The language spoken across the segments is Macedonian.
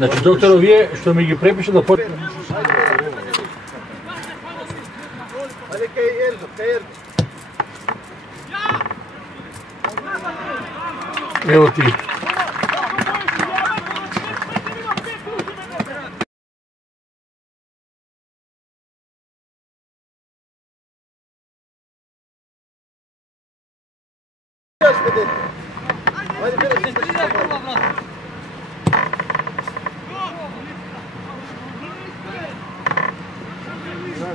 Значи, докторо, вие што ми ги препише да почне. Ајде кај Ердо, кај Ердо. Ево ти.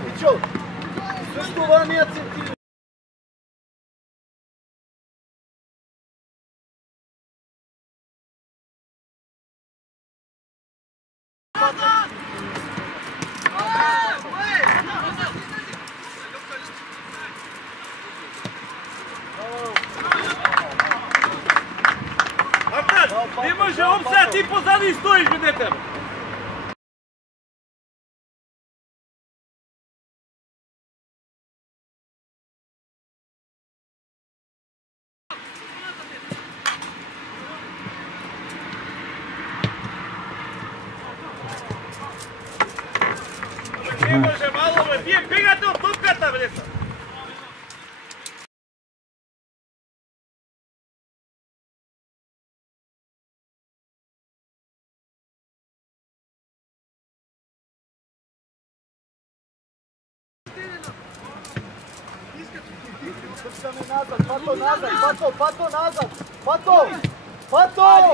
Мичо, също ваният центилион. Не може опция, ти позади стоиш, бе, дете! Не може мало, бе, вие бегате от топката, бе, деца! Трчаме назад, Пато назад, Пато назад, Пато! Пато!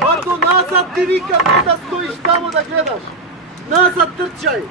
Пато назад ти викам, не да стоиш тамо да гледаш. Назад трчај!